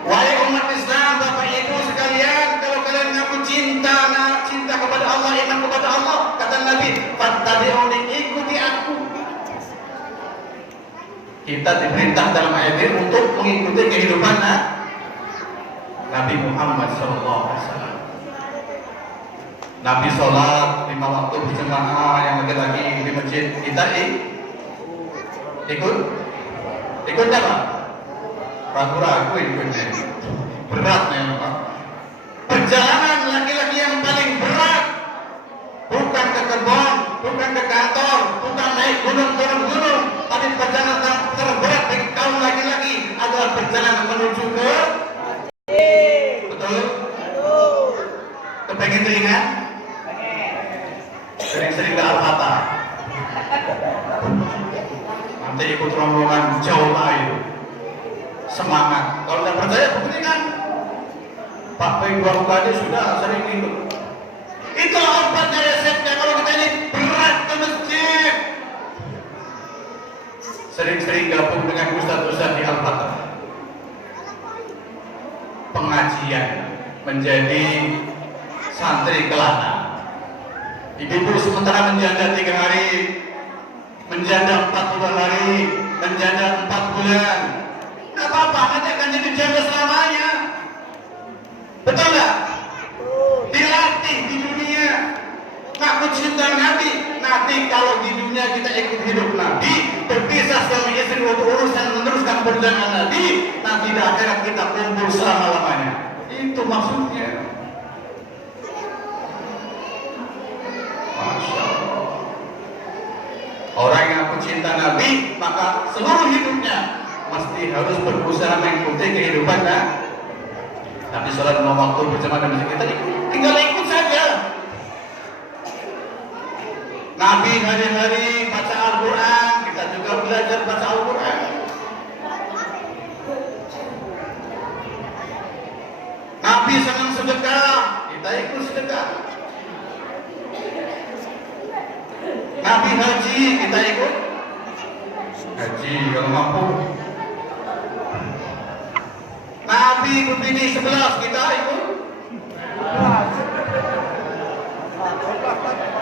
Wahai umat Islam, Bapak Ibu sekalian, kalau kalian mengaku cinta kepada Allah, iman kepada Allah, kata Nabi, fattabi'uni, ikuti aku. Kita diperintah dalam ayat ini untuk mengikuti kehidupan Nabi Muhammad SAW. Nabi sholat 5 waktu berjamaah, yang laki-laki di masjid, kita ikut apa? Ragu-ragu ikutnya. Beratnya Pak. Perjalanan laki-laki yang paling berat bukan ke kebun, bukan ke kantor, bukan naik gunung turun gunung, tapi perjalanan terberat bagi kaum laki-laki adalah perjalanan menuju ke betul? Kepengen ringan? Sering-sering ke Al-Hatta. Nanti ikut rombongan jauh lain. Semangat. Kalau tidak percaya buktikan. Pak Peng dua kali sudah sering ikut. Itulah obatnya, resepnya. Kalau kita ini berat ke masjid, sering-sering gabung dengan ustaz-ustaz di Al-Fatah. Pengajian menjadi santri kelana. Ibu-ibu sementara menjanda 3 hari, menjanda 40 hari, menjanda 4 bulan. Gak apa-apa, nanti akan jadi janda selamanya. Betul gak? Dilatih di dunia. Ngaku cinta Nabi. Nanti kalau di dunia kita ikut hidup Nabi, berpisah suami istri untuk urusan meneruskan perjalanan Nabi, nanti di akhirat kita kumpul selama-lamanya. Itu maksudnya. Masya Allah. Orang yang aku cinta Nabi, maka seluruh hidupnya mesti harus berusaha mengikuti kehidupan Nabi sholat 5 waktu berjamaah dan kita tinggal ikut saja. Nabi hari-hari baca Al-Quran, kita juga belajar baca Al-Quran. Nabi senang sedekah, kita ikut sedekah. Nabi haji, kita ikut haji kalau mampu. Nabi berbini 11, kita ikut.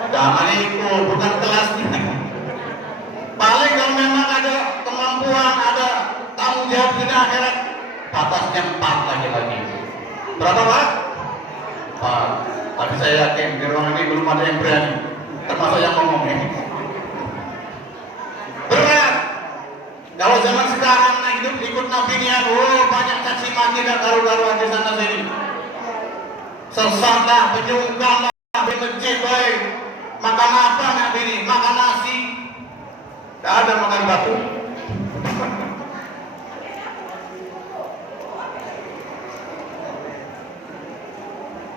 Jangan ikut, bukan kelasnya. Paling kalau memang ada kemampuan, ada tanggung jawab di akhirat, batasnya 4 lagi. Berapa Pak? 4. Tapi saya yakin di ruangan ini belum ada yang berani, termasuk yang ngomong ini. Berat. Kalau zaman sekarang hidup ikut nabinya, banyak caci maki dan karu-karuan di sana sini. Sesat lah, penyungkang lah, di masjid baik. Makan apa nabi ini? Makan nasi. Tidak ada makan batu.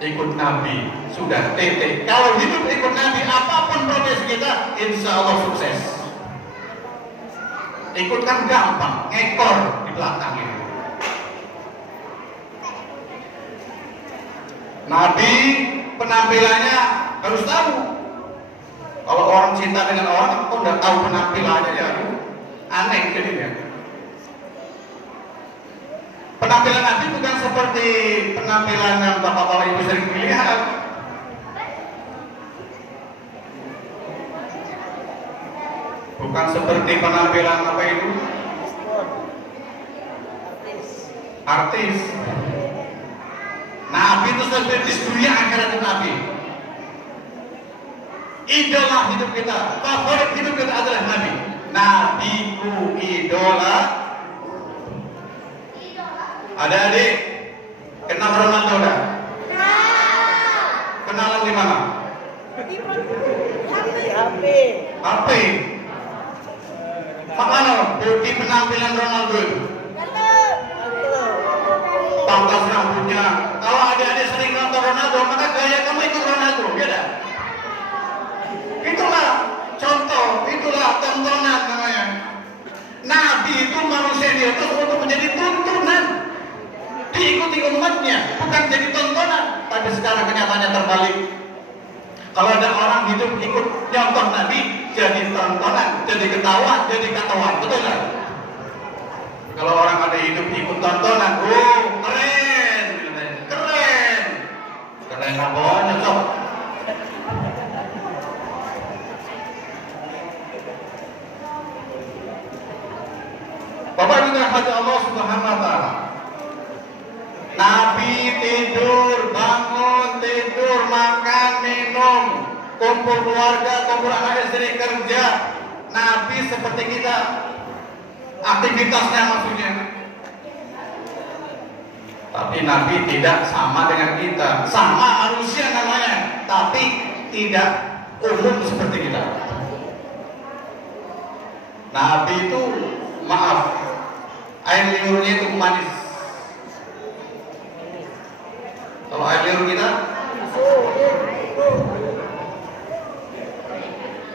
Ikut Nabi sudah titik. Kalau hidup ikut Nabi, apapun profesi kita, insya Allah sukses. Ikutkan gampang, ngekor di belakang ini. Nabi penampilannya harus tahu. Kalau orang cinta dengan orang, kok udah tahu penampilannya ya, aneh jadinya. Penampilan Nabi bukan seperti penampilan yang bapak-bapak ibu sering melihat. Bukan seperti penampilan apa itu? Artis. Nabi itu seperti dunia akhirat Nabi. Idola hidup kita, favorit hidup kita adalah Nabi. Nabiku idola. Ada adik kenal Ronaldo dah? Kenalan di mana? Di HP. HP. Makanya bukti penampilan Ronaldo itu. Pangkas rambutnya. Kalau adik-adik sering nonton Ronaldo, maka gaya kamu ikut Ronaldo, beda. Itulah contoh, itulah tontonan namanya. Nabi itu manusia dia itu untuk menjadi tuntunan, diikuti umatnya, bukan jadi tontonan. Tapi sekarang kenyataannya terbalik. Kalau ada orang hidup ikut nyontoh Nabi, jadi tontonan, jadi ketawa, jadi katawan, betul nggak? Kalau orang ada hidup ikut tontonan, keren. kumpul keluarga, kumpul anak istri kerja. Nabi seperti kita, aktivitasnya maksudnya. Tapi Nabi tidak sama dengan kita, sama manusia namanya, tapi tidak umum seperti kita. Nabi itu, maaf, air liurnya itu manis. Kalau air liur kita,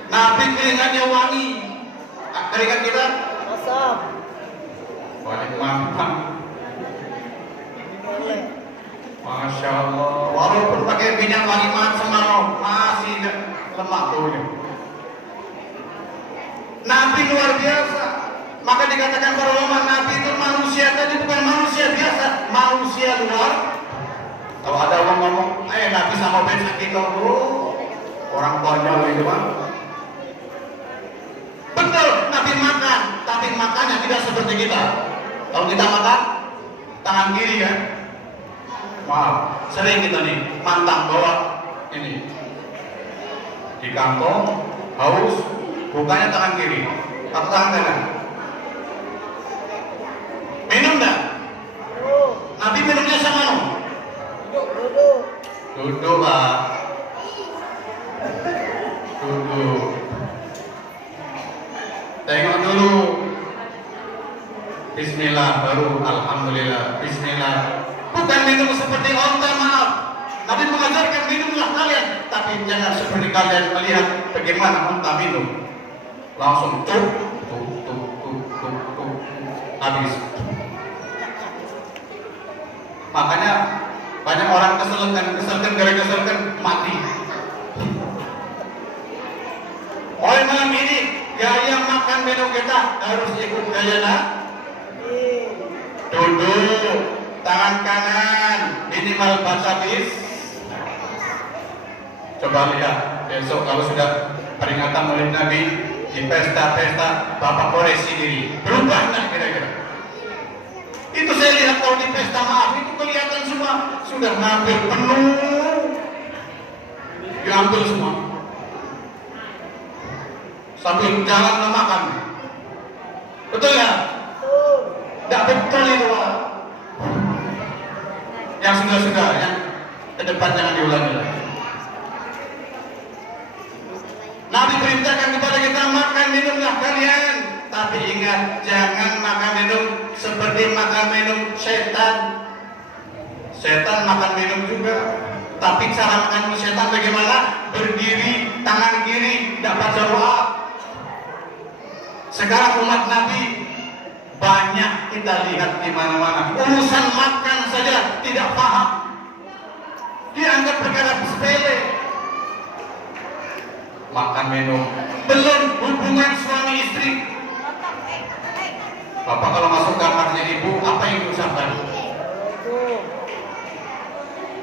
Nabi keringatnya wangi, keringat kita asam. wangi mantap. Masya Allah, walaupun pakai minyak wangi semaro masih lemak tuh. Nabi luar biasa. Maka dikatakan para ulama, Nabi itu manusia tadi bukan manusia biasa, manusia luar. Kalau ada orang ngomong, Nabi sama beda kita, orang konyol itu bang. Betul, Nabi makan, tapi makannya tidak seperti kita. Kalau kita makan, tangan kiri kan. Maaf, sering kita nih mantang bawa ini di kantong, haus, bukanya tangan kiri atau tangan kanan. Minum enggak? Nabi minumnya sama no? Duduk Pak. Duduk. Tengok dulu. Bismillah, baru Alhamdulillah. Bismillah. Bukan minum seperti onta, maaf. Nabi mengajarkan minumlah kalian, tapi jangan seperti kalian melihat bagaimana onta minum. Langsung tuk, habis. Makanya banyak orang keselkan gara-gara mati. Oleh malam ini gaya makan minum kita harus ikut gaya duduk, tangan kanan minimal baca bis. Coba lihat besok kalau sudah peringatan Maulid Nabi di pesta-pesta Bapak koreksi diri, berubah nggak kira-kira? Itu saya lihat kalau di pesta, maaf, itu kelihatan semua sudah ngambil penuh, diambil semua sambil jalan makan. Betul ya? Tidak betul itu Pak. Yang sudah-sudah, yang ke depan jangan diulangi lagi. Nabi perintahkan kepada kita, makan minumlah kalian, tapi ingat jangan makan minum seperti makan minum setan. Setan makan minum juga, tapi cara makan minum setan bagaimana? Berdiri, tangan kiri, tidak baca doa. Sekarang umat Nabi banyak kita lihat di mana-mana, urusan makan saja tidak paham, dianggap perkara sepele. Makan minum, belum hubungan suami istri. Bapak kalau masuk kamarnya ibu, apa yang diucapkan?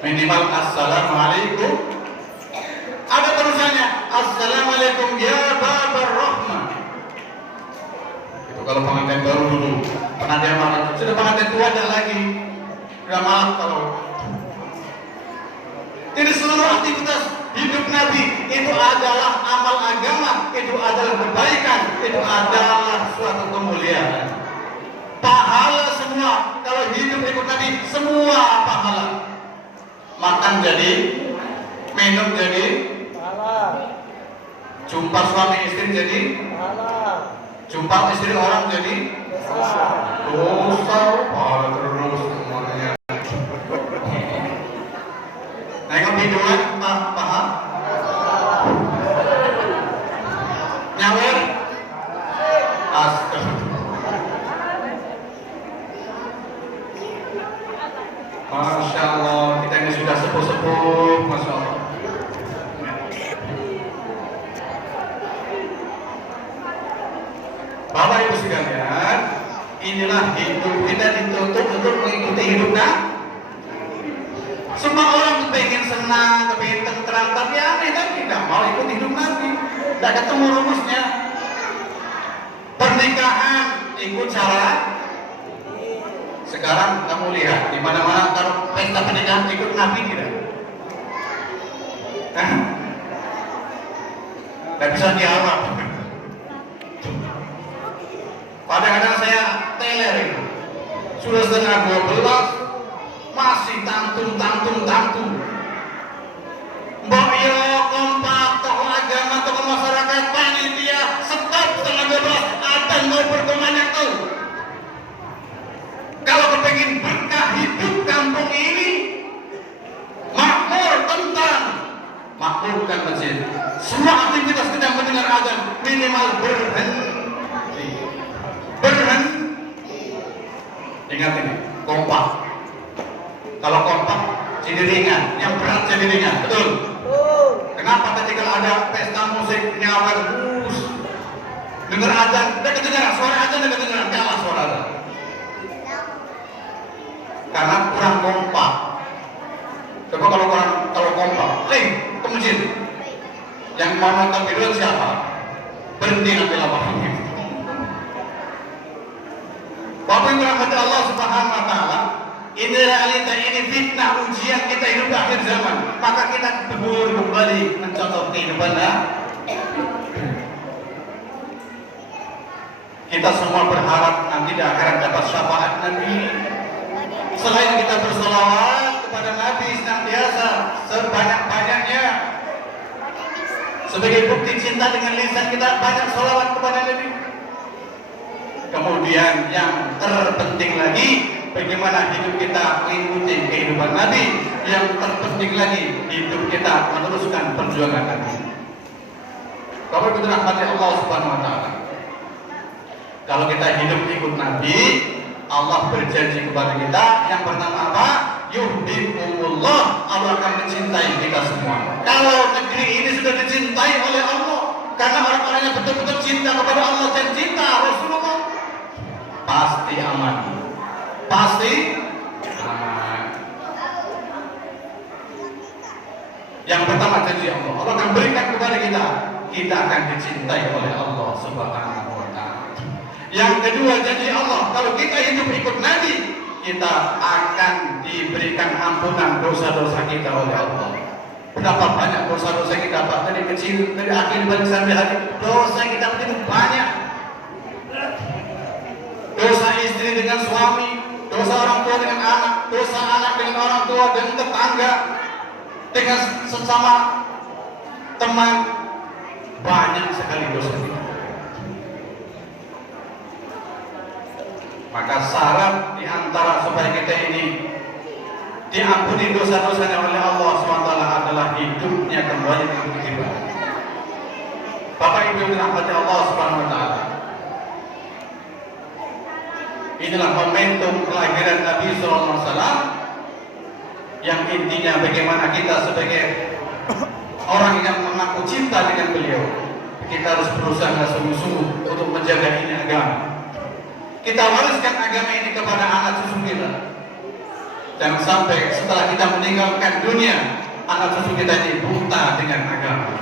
Minimal assalamualaikum. Ada tulisannya assalamualaikum ya babar rahmah. Itu kalau pengantin baru dulu. Pernah dia malam, sudah pengantin tua ada lagi. Sudah malam kalau. Jadi seluruh aktivitas hidup Nabi itu adalah amal agama, itu adalah kebaikan, itu adalah suatu kemuliaan. Pahala semua, kalau hidup ikut Nabi semua pahala. Makan jadi, minum jadi, jumpa suami istri jadi, jumpa istri orang jadi, dosa, pahala terus semuanya. Nengok hidupan, paham? Nyawer? Astagfirullah. Masya Allah, kita ini sudah sepuh-sepuh, Masya Allah. Bapak Ibu sekalian, inilah hidup kita dituntut untuk mengikuti hidupnya. Semua orang pengen senang, pengen tentram, tapi aneh kan tidak mau ikut hidup Nabi. Tidak ketemu rumusnya. Pernikahan ikut syarat. Sekarang kamu lihat di mana-mana kalau pesta pernikahan ikut Nabi tidak? nggak bisa dijawab. Kadang-kadang saya teler itu, sudah setengah 12 masih tantum. Mbok yo kompak tokoh agama, tokoh masyarakat, panitia, stop setengah 12 ada ngobrol kemana tuh? Kalau kepengin berkah hidup kampung ini, makmur, tentram, makmurkan masjid. Semua aktivitas kita mendengar azan minimal berhenti. Ingat ini, kompak. Kalau kompak jadi ringan, yang berat jadi ringan, betul? Kenapa ketika ada pesta musik nyawer, dengar azan, tidak kedengaran, suara azan tidak kedengaran, kalah suara azan. Karena kurang kompak. Coba kalau kompak, ke masjid. Yang mau nonton video siapa? Berhenti nanti lapangan. Bapak Ibu rahmati Allah Subhanahu wa taala, ini realita, ini fitnah ujian kita hidup di akhir zaman. Maka kita berbuat kembali mencontoh kehidupan. Kita semua berharap nanti di akhirat dapat syafaat Nabi. Selain kita berselawat kepada Nabi senantiasa sebanyak-banyaknya, sebagai bukti cinta dengan lisan kita banyak selawat kepada Nabi. Kemudian yang terpenting lagi, bagaimana hidup kita mengikuti kehidupan Nabi. Yang terpenting lagi, hidup kita meneruskan perjuangan Nabi. Bapak Ibu rahmati Allah Subhanahu wa taala. Kalau kita hidup ikut Nabi, Allah berjanji kepada kita yang pertama apa? Yuhibbukumullah, Allah akan mencintai kita semua. Kalau negeri ini sudah dicintai oleh Allah, karena orang-orang yang betul-betul cinta kepada Allah dan cinta Rasulullah, pasti aman. Pasti aman. Yang pertama janji Allah, Allah akan berikan kepada kita akan dicintai oleh Allah Subhanahu wa taala. Yang kedua janji Allah, kalau kita hidup ikut Nabi, kita akan diberikan ampunan dosa-dosa kita oleh Allah. Berapa banyak dosa-dosa kita, Pak, dari kecil, dari akhir sampai hari, dosa kita begitu banyak. Dosa istri dengan suami, dosa orang tua dengan anak, dosa anak dengan orang tua dan tetangga, dengan sesama teman, banyak sekali dosa kita. Maka syarat diantara supaya kita ini diampuni dosa-dosanya oleh Allah SWT adalah hidupnya kembali dengan beribadah. Bapak Ibu yang dirahmati Allah SWT, inilah momentum kelahiran Nabi SAW, yang intinya bagaimana kita sebagai orang yang mengaku cinta dengan beliau, kita harus berusaha sungguh-sungguh untuk menjaga ini agama. Kita wariskan agama ini kepada anak cucu kita. Jangan sampai setelah kita meninggalkan dunia, anak cucu kita ini buta dengan agama.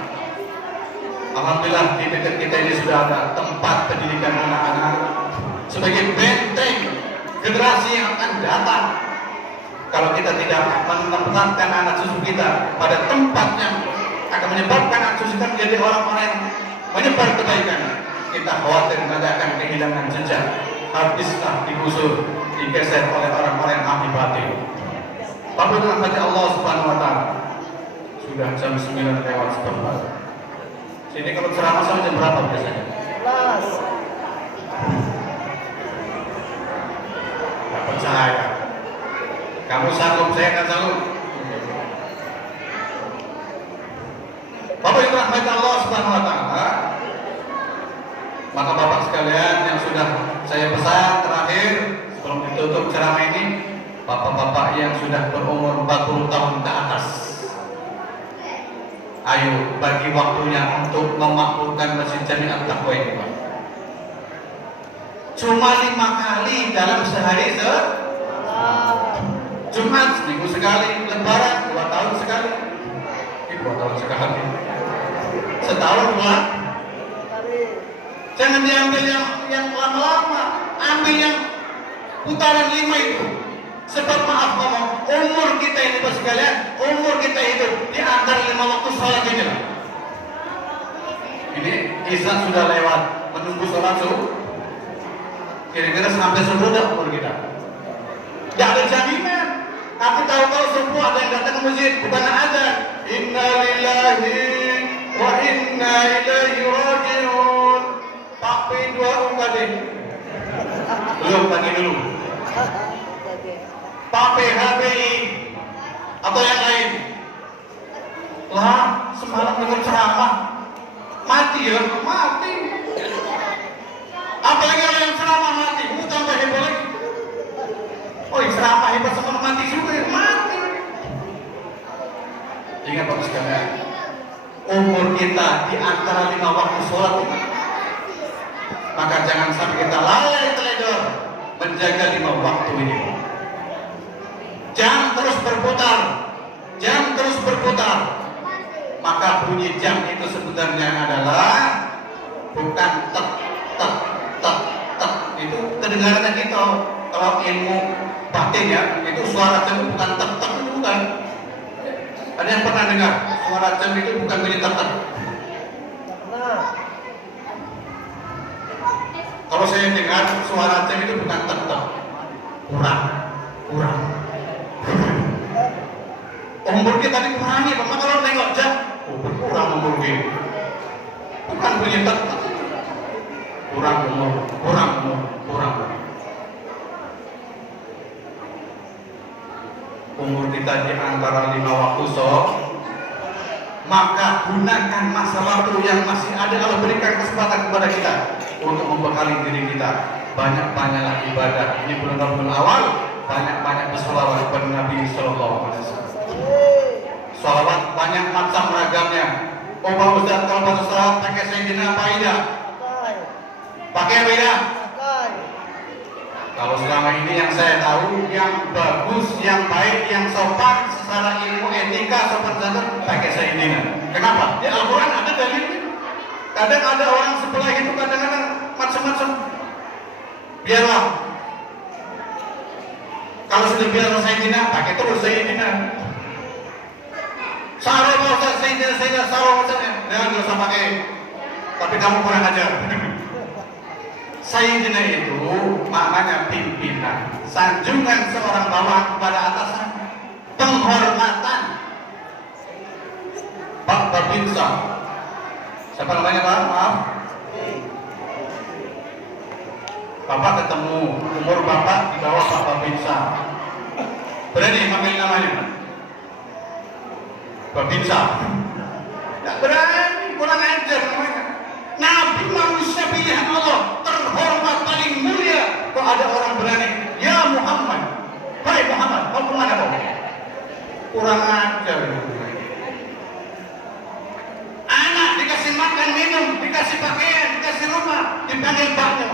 Alhamdulillah di dekat kita ini sudah ada tempat pendidikan anak-anak sebagai benteng generasi yang akan datang. Kalau kita tidak menempatkan anak cucu kita pada tempat yang akan menyebabkan anak cucu kita menjadi orang-orang yang menyebar kebaikan, kita khawatir nanti akan kehilangan jejak. Habislah digusur, digeser oleh orang-orang yang ahli batil. Bapak Ibu rahmati Allah Subhanahu wa taala. Sudah jam 9 lewat seperempat. Sini kalau ceramah sampai jam berapa biasanya? 11. Gak percaya. Kamu sanggup, saya akan sanggup. Bapak Ibu rahmati Allah Subhanahu wa taala. Maka Bapak sekalian yang sudah saya pesan terakhir sebelum ditutup ceramah ini, bapak-bapak yang sudah berumur 40 tahun ke atas, ayo bagi waktunya untuk memakmurkan Masjid Jami'at Taqwa ini, Pak. Cuma 5 kali dalam sehari, Jumat seminggu sekali, Lebaran 2 tahun sekali, 2 tahun sekali, setahun pulang. Jangan diambil yang lama-lama, ambil yang putaran 5 itu. Sebab maaf ngomong, umur kita ini Bapak sekalian, umur kita hidup di antara 5 waktu sholat ini lah. Ini Isya sudah lewat, menunggu sholat subuh. Kira-kira sampai subuh dah umur kita. Tidak ada jaminan. Tapi tahu-tahu subuh ada yang datang ke masjid, bukan ada. Inna lillahi wa inna ilaihi raji'un. Pakai dua tadi. Belum pagi dulu. Pakai HPI atau yang lain. Lah, semalam dengar ceramah. Mati ya, mati. Apalagi orang yang ceramah mati, tambah hebat lagi. Oh, ceramah hebat sama mati juga ya, mati. Ingat Bapak sekalian, umur kita di antara 5 waktu sholat ini. Maka jangan sampai kita lalai teledor menjaga 5 waktu ini. Jam terus berputar, jam terus berputar. Maka bunyi jam itu sebenarnya adalah bukan tek tek tek tek, itu kedengarannya kita. Kalau ilmu batin ya, itu suara jam bukan tek tek, itu bukan. Ada yang pernah dengar suara jam itu bukan bunyi tek tek? Kalau saya dengar suara jam itu bukan tek tek, kurang kurang. Umur kita dikurangi, Bapak kalau nengok jam, berkurang umur kita. Bukan bunyi tek tek, kurang umur, kurang umur, kurang umur. Umur kita di antara 5 waktu sholat, maka gunakan masa waktu yang masih ada. Kalau berikan kesempatan kepada kita untuk membekali diri kita, banyak-banyaklah ibadah. Ini bulan awal, banyak-banyak bersolawat kepada Nabi Sallallahu Alaihi Wasallam. Salawat banyak macam ragamnya. Oh Pak Ustaz, kalau bahasa salawat pakai Sayyidina apa tidak? Pakai apa tidak? Kalau selama ini yang saya tahu, yang bagus, yang baik, yang sopan secara ilmu etika, sopan santun, pakai Sayyidina. Kenapa? Di Al-Quran ada dalilnya. Kadang ada orang sebelah itu kadang-kadang macam-macam. Biarlah. Kalau sudah biar Sayyidina, pakai terus Sayyidina. Sarah Ustaz, Sayyidina, Sarah Ustaznya. Jangan usah pakai. Tapi kamu kurang ajar. Sayyidina itu maknanya pimpinan, sanjungan seorang bawahan kepada atasan, penghormatan. Pak Babinsa, siapa namanya Pak? Maaf. Bapak ketemu, umur Bapak di bawah Pak Babinsa. Berani panggil namanya? Babinsa. Tidak berani, kurang ajar namanya. Nabi manusia pilihan Allah, terhormat, paling mulia. Kok ada orang berani? Ya Muhammad, hai Muhammad, mau kemana kau? Kurang ajar. Anak dikasih makan, minum, dikasih pakaian, dikasih rumah, dipanggil paknya.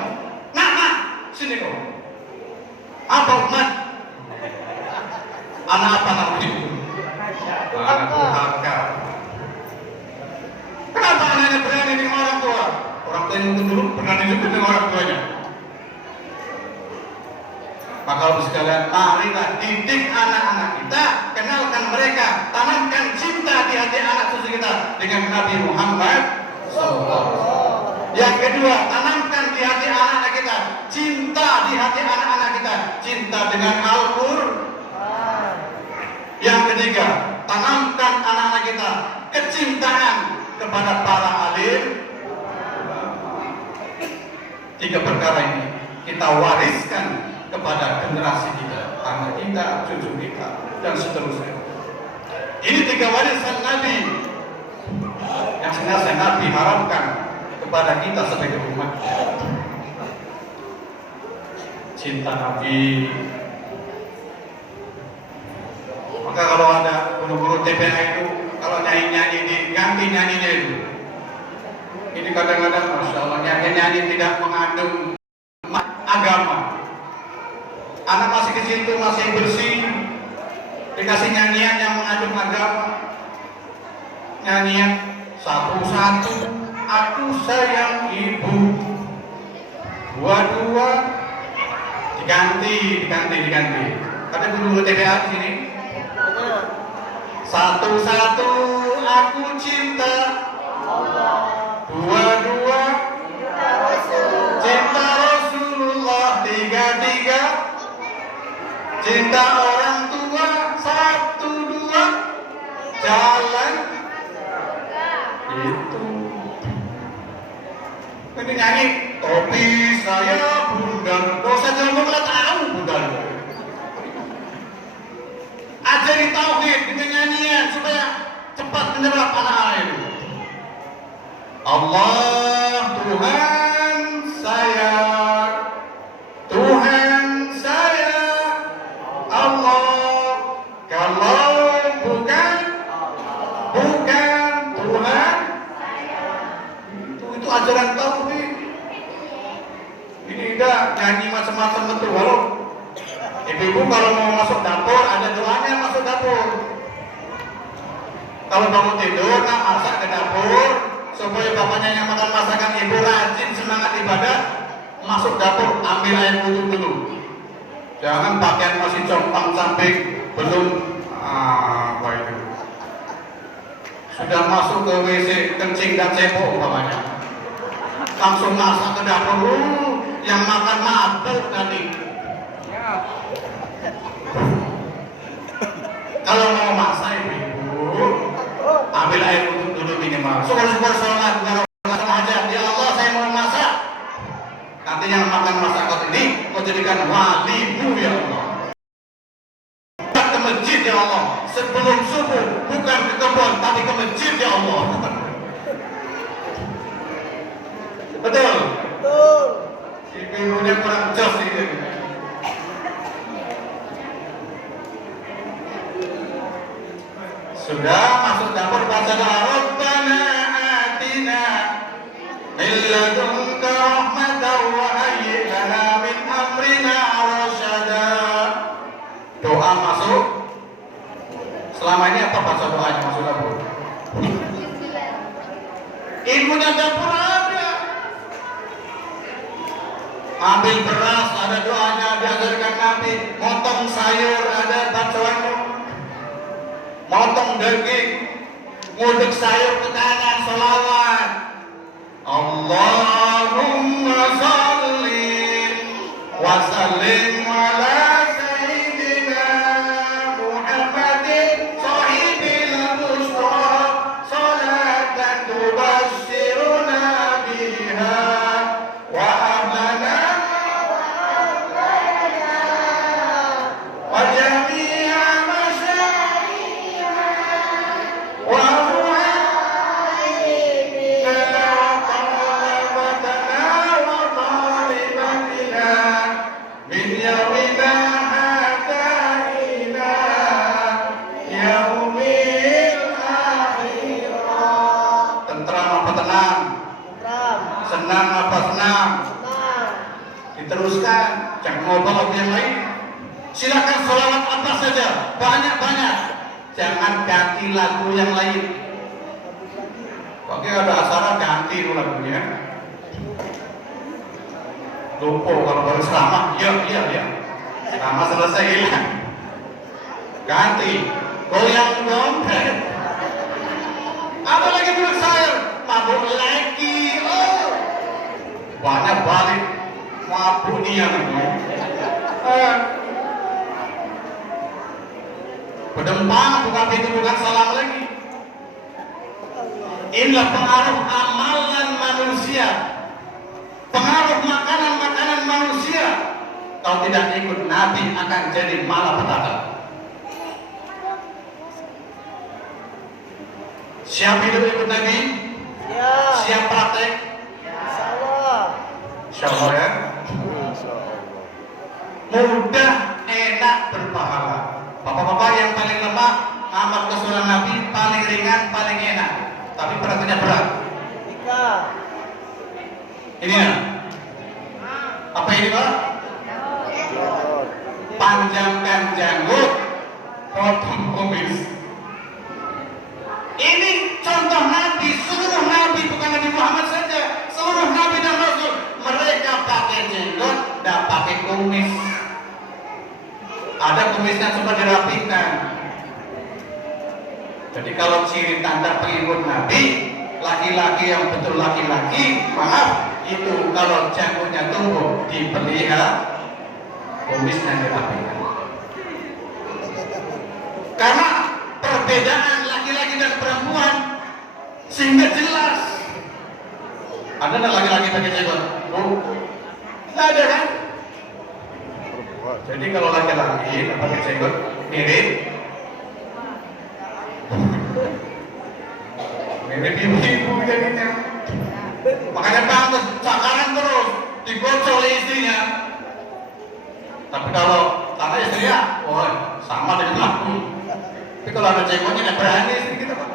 Nah, sini kau. Apa umat? Anak apa namanya? Anak durhaka. Kenapa anaknya berani dengan orang tua? Orang tua yang dulu berani juga dengan orang tuanya. Maka harus sekalian, marilah didik anak-anak kita, kenalkan mereka, tanamkan cinta di hati anak cucu kita dengan Nabi Muhammad SAW. Yang kedua, tanamkan di hati anak-anak kita cinta di hati anak-anak kita, cinta dengan Al-Qur'an. Yang ketiga, tanamkan anak-anak kita kecintaan kepada para alim. 3 perkara ini kita wariskan kepada generasi kita, anak kita, cucu kita, dan seterusnya. Ini 3 warisan Nabi yang sebenarnya Nabi harapkan kepada kita sebagai umat. Cinta Nabi. Maka kalau ada guru-guru TPA itu, kalau nyanyi-nyanyi diganti nyanyinya itu. Ini kadang-kadang Masya Allah nyanyi-nyanyi tidak mengandung agama. Anak masih kecil itu masih bersih, dikasih nyanyian yang mengandung agama. Nyanyian satu-satu aku sayang ibu, dua-dua diganti. Ada guru-guru TPA di sini. Satu-satu aku cinta Allah. dua, cinta Rasulullah, tiga, cinta orang tua, satu, dua, jalan itu. Ini nyanyi topi saya bundar, dosa ngomong lah tahu bundar. Ajari tauhid dengan nyanyian supaya cepat menyerap anak-anak itu. Allah Tuhan saya, Tuhan saya, Allah. Kalau bukan Tuhan, itu ajaran tauhid. Ini enggak nyanyi macam-macam betul. Walau ibu-ibu kalau mau masuk dapur ada doanya masuk dapur. Kalau bangun tidur nak masak ke dapur supaya bapaknya yang makan masakan ibu rajin semangat ibadah, masuk dapur ambil air wudhu dulu. Jangan pakaian masih compang camping belum apa itu. Sudah masuk ke WC kencing dan cebok umpamanya. Langsung masak ke dapur, yang makan mabuk nanti. Kalau mau masak ibu, ambil air wudhu dulu minimal. Syukur-syukur sholat, langsung aja. Ya Allah, saya mau masak. Nanti yang makan masakan ini kau jadikan walimu ya Allah. Ke masjid ya Allah. Sebelum subuh, bukan ke kebun, tapi ke masjid ya Allah. Betul? Betul. Ibu-ibunya kurang jos ini. Sudah masuk dapur baca Rabbana atina min ladunka rahmatan wa hayyi lana min amrina rasyada. Doa masuk. Selama ini apa baca doanya masuk dapur? Ibunya dapur ada. Ambil beras ada doanya diajarkan Nabi. Motong sayur ada bacaannya. Motong daging, ngudek sayur ke kanan, sholawat. Allahumma sholli wa sallim ala sayyidina Muhammadin sahibil busra salatan tubasyiruna biha wa ahlana wa jami'a senang apa senang? Diteruskan, jangan ngobrol lagi yang lain. Silakan sholawat apa saja, banyak-banyak. Jangan ganti lagu yang lain. Oke, ada acara ganti dulu lagunya. Lupa kalau baru selama, iya. Selama selesai hilang. Ganti, goyang dompet. Apa lagi buat sayur? Mabuk lagi. Banyak balik mabuk dia namanya. Berdempang bukan pintu bukan salam lagi. Inilah pengaruh amalan manusia, pengaruh makanan manusia. Kalau tidak ikut Nabi akan jadi malapetaka. Siap hidup ikut Nabi? Siap praktek? Insya Allah ya. Mudah, enak, berpahala. Bapak-bapak yang paling lemah amal kesunnah Nabi, paling ringan, paling enak. Tapi beratnya berat. Ini ya. Apa ini Pak? Panjangkan janggut, potong kumis. Ini contoh Nabi, seluruh Nabi, bukan Nabi Muhammad saja, seluruh Nabi dan Rasul. Mereka pakai jenggot, tidak pakai kumis. Ada kumisnya cuma dirapikan. Jadi kalau ciri tanda pengikut Nabi, laki-laki yang betul laki-laki, maaf, itu kalau janggutnya tumbuh dipelihara, kumisnya dirapikan. Karena perbedaan laki-laki dan perempuan sehingga jelas. Ada nggak laki-laki pakai jenggot? Oh, nggak ada kan? Jadi kalau laki-laki nggak pakai jenggot mirip ibu-ibu jadinya. Makanya pantas cakaran terus digocok oleh istrinya. Tapi kalau karena istrinya, oh sama dengan aku. Tapi kalau ada jenggotnya nggak berani istri kita Pak.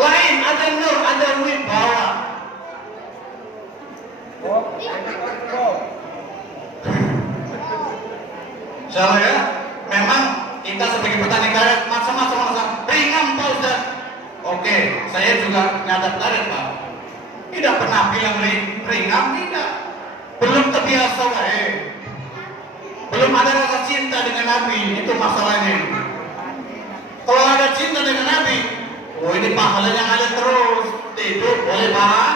Lain, ada nur, ada wibawa. Salah ya, memang kita sebagai petani karet masa-masa ringan Pak Ustaz. Oke, saya juga nyadap karet Pak. Tidak pernah bilang ringan, tidak. Belum terbiasa belum ada rasa cinta dengan Nabi, itu masalahnya. Kalau ada cinta dengan Nabi, oh ini pahalanya ngalir terus. Tidur boleh paha,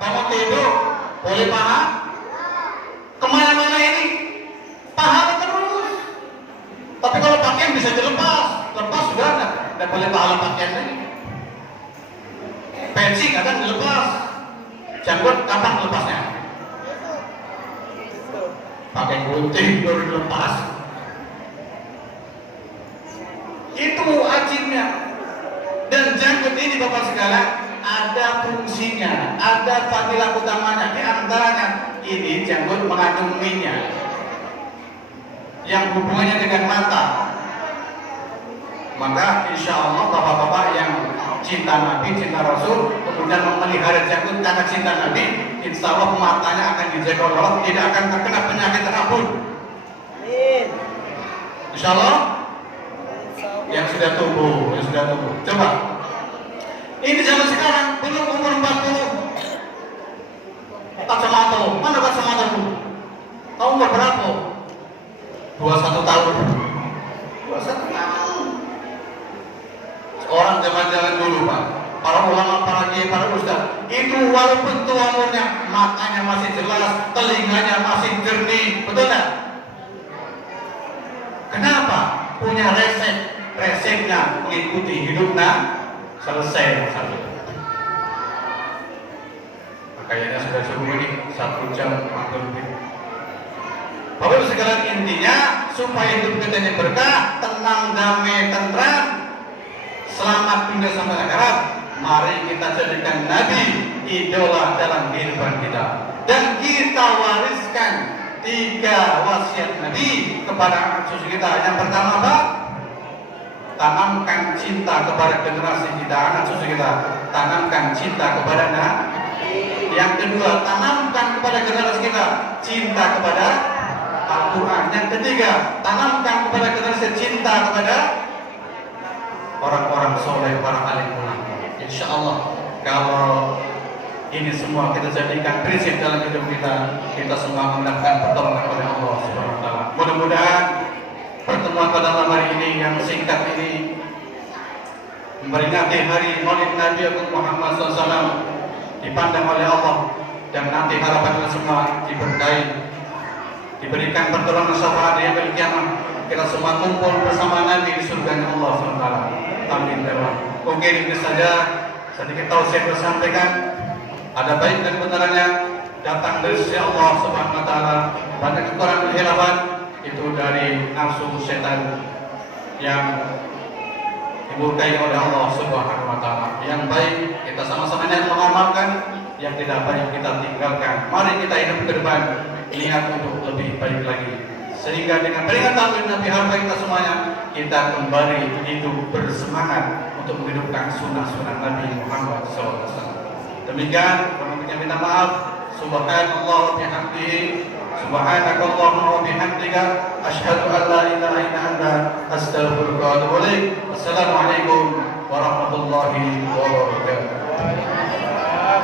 kamu tidur boleh paha, kemana-mana ini pahala terus. Tapi kalau pakaian bisa dilepas, lepas sudah tidak boleh pahala pakaian lagi. Pensi kadang dilepas, janggut kapan lepasnya? Pakai gunting baru dilepas. Itu ajibnya. Dan janggut ini Bapak sekalian ada fungsinya, ada fadilah utamanya. Di antaranya ini janggut mengandung minyak yang hubungannya dengan mata. Maka insya Allah bapak-bapak yang cinta Nabi, cinta Rasul, kemudian memelihara janggut karena cinta Nabi, insya Allah matanya akan dijaga oleh Allah, tidak akan terkena penyakit apapun. Insya Allah yang sudah tumbuh. Coba, ini zaman sekarang belum umur 40, kacamata, mana kacamata bu? Tahu umur berapa? 21 tahun. 21 tahun. Orang zaman-zaman dulu Pak, para ulama, para kiai, para ustaz, itu walaupun tua umurnya, matanya masih jelas, telinganya masih jernih, betul tak? Kenapa? Punya resepnya mengikuti hidupnya, selesai masalah. Kayaknya sudah cukup ini 1 jam atau lebih. Bapak sekalian, intinya supaya hidup kita ini berkah, tenang, damai, tentram, selamat dunia sampai akhirat. Mari kita jadikan Nabi idola dalam kehidupan kita, dan kita wariskan 3 wasiat Nabi kepada anak cucu kita. Yang pertama apa? Tanamkan cinta kepada generasi kita, anak cucu kita. Tanamkan cinta kepada anak. Yang kedua, tanamkan kepada generasi kita cinta kepada Al-Quran. Yang ketiga, tanamkan kepada generasi cinta kepada orang-orang soleh, para alim ulama. Insya Allah kalau ini semua kita jadikan prinsip dalam hidup kita, kita semua mendapatkan pertolongan oleh Allah Subhanahu Wa Taala. Mudah-mudahan pertemuan pada malam hari ini yang singkat ini memperingati hari Maulid Nabi Muhammad SAW dipandang oleh Allah, dan nanti harapan kita semua diberkahi, diberikan pertolongan syafaat di hari kiamat. Kita semua kumpul bersama Nabi di surga Allah SWT. Amin. Oke, ini saja sedikit tausiah yang disampaikan. Ada baik dan benarnya datang dari sisi Allah Subhanahu Wa Taala. Banyak kekurangan kehilafan itu dari nafsu setan yang dimurkai oleh Allah Subhanahu Wa Taala. Yang baik kita sama-sama mengamalkan, yang tidak baik kita tinggalkan. Mari kita hidup ke depan, lihat untuk lebih baik lagi, sehingga dengan peringatan Nabi harta kita semuanya, kita kembali hidup bersemangat untuk menghidupkan sunnah-sunnah Nabi Muhammad SAW. Demikian, kami minta maaf. Subhanallah wa bihamdihi, subhanakallahumma wa bihamdika, asyhadu an la ilaha illa anta, astaghfiruka wa atubu ilaik. Assalamualaikum warahmatullahi wabarakatuh.